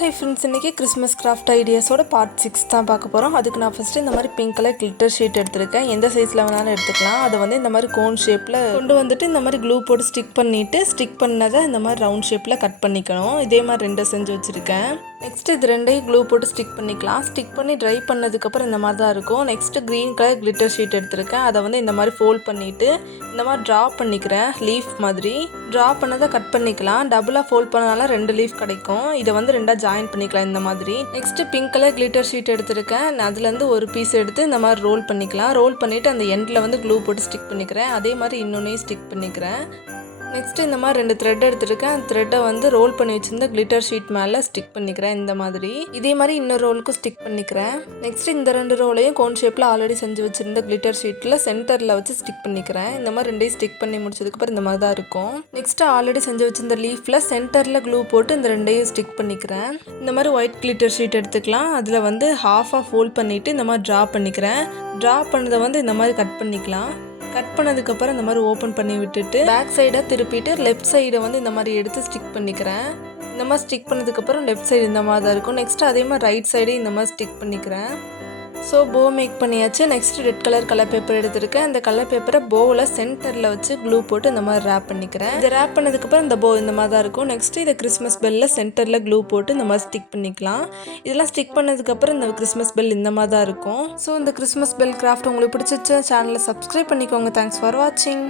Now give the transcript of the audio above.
Hi friends, இன்றைக்கி Christmas craft ஐடியாஸோட part 6 தான் பார்க்க போகிறோம். அதுக்கு நான் ஃபஸ்ட்டு இந்த மாதிரி பிங்க் கலர் கிளிட்டர் ஷீட் எடுத்திருக்கேன். எந்த சைஸில் வேணாலும் எடுத்துக்கலாம். அதை வந்து இந்த மாதிரி கோன் ஷேப்பில் கொண்டு வந்துட்டு இந்த மாதிரி க்ளூ போட்டு ஸ்டிக் பண்ணதை இந்த மாதிரி ரவுண்ட் ஷேப்பில் கட் பண்ணிக்கணும். இதே மாதிரி 2 செஞ்சு வச்சுருக்கேன். நெக்ஸ்ட் இது 2ஐயும் க்ளூ போட்டு ஸ்டிக் பண்ணிக்கலாம். ஸ்டிக் பண்ணி ட்ரை பண்ணதுக்கப்புறம் இந்த மாதிரி தான் இருக்கும். Next green colour glitter sheet எடுத்திருக்கேன். அதை வந்து இந்த மாதிரி ஃபோல்ட் பண்ணிவிட்டு இந்த மாதிரி ட்ரா பண்ணிக்கிறேன். லீஃப் மாதிரி ட்ரா பண்ணதை கட் பண்ணிக்கலாம். டபுளாக ஃபோல்ட் பண்ணனால 2 லீஃப் கிடைக்கும். இதை வந்து 2ஆக ஜாயின் பண்ணிக்கலாம் இந்த மாதிரி. Next pink colour glitter sheet எடுத்திருக்கேன். அதுலேருந்து ஒரு பீஸ் எடுத்து இந்த மாதிரி ரோல் பண்ணிக்கலாம். ரோல் பண்ணிவிட்டு அந்த எண்டில் வந்து க்ளூ போட்டு ஸ்டிக் பண்ணிக்கிறேன். அதே மாதிரி இன்னொன்னையும் ஸ்டிக் பண்ணிக்கிறேன். நெக்ஸ்ட்டு இந்த மாதிரி 2 த்ரெட் எடுத்துருக்கேன். அந்த த்ரெட்டை வந்து ரோல் பண்ணி வச்சுருந்த கிளிட்டர் ஷீட் மேலே ஸ்டிக் பண்ணிக்கிறேன் இந்த மாதிரி. இதே மாதிரி இன்னொரு ரோலுக்கும் ஸ்டிக் பண்ணிக்கிறேன். நெக்ஸ்ட்டு இந்த 2 ரோலையும் கோன் ஷேப்பில் ஆல்ரெடி செஞ்சு வச்சுருந்த கிளிட்டர் ஷீட்டில் சென்டரில் வச்சு ஸ்டிக் பண்ணிக்கிறேன். இந்த மாதிரி 2ஐயும் ஸ்டிக் பண்ணி முடிச்சதுக்கப்புறம் இந்த மாதிரி தான் இருக்கும். நெக்ஸ்ட்டு ஆல்ரெடி செஞ்சு வச்சுருந்த லீஃபில் சென்டரில் க்ளூ போட்டு இந்த 2ஐயும் ஸ்டிக் பண்ணிக்கிறேன். இந்த மாதிரி ஒயிட் கிளிட்டர் ஷீட் எடுத்துக்கலாம். அதில் வந்து ஹாஃபாக ஃபோல்ட் பண்ணிவிட்டு இந்த மாதிரி ட்ரா பண்ணிக்கிறேன். ட்ரா பண்ணதை வந்து இந்த மாதிரி கட் பண்ணிக்கலாம். கட் பண்ணதுக்கப்புறம் இந்த மாதிரி ஓப்பன் பண்ணி விட்டுட்டு பேக் சைடாக திருப்பிட்டு லெஃப்ட் சைடை வந்து இந்த மாதிரி எடுத்து ஸ்டிக் பண்ணிக்கிறேன். இந்த மாதிரி ஸ்டிக் பண்ணதுக்கப்புறம் லெஃப்ட் சைடு இந்த மாதிரி தான் இருக்கும். நெக்ஸ்ட்டு அதே மாதிரி ரைட் சைடையும் இந்த மாதிரி ஸ்டிக் பண்ணிக்கிறேன். ஸோ போ மேக் பண்ணியாச்சு. நெக்ஸ்ட்டு ரெட் கலர் பேப்பர் எடுத்துருக்கேன். இந்த கலர் பேப்பரை போவில் சென்டரில் வச்சு க்ளூ போட்டு இந்த மாதிரி ரேப் பண்ணிக்கிறேன். இதை ரேப் பண்ணதுக்கப்புறம் இந்த போ இந்த மாதிரி தான் இருக்கும். நெக்ஸ்ட்டு இதை கிறிஸ்மஸ் பெல்லில் சென்டரில் க்ளூ போட்டு இந்த மாதிரி ஸ்டிக் பண்ணிக்கலாம். இதெல்லாம் ஸ்டிக் பண்ணதுக்கப்புறம் இந்த கிறிஸ்மஸ் பெல் இந்த மாதிரி தான் இருக்கும். ஸோ இந்த கிறிஸ்மஸ் பெல் கிராஃப்ட் உங்களுக்கு பிடிச்சிச்சு சேனலை சப்ஸ்கிரைப் பண்ணிக்கோங்க. தேங்க்ஸ் ஃபார் வாட்சிங்.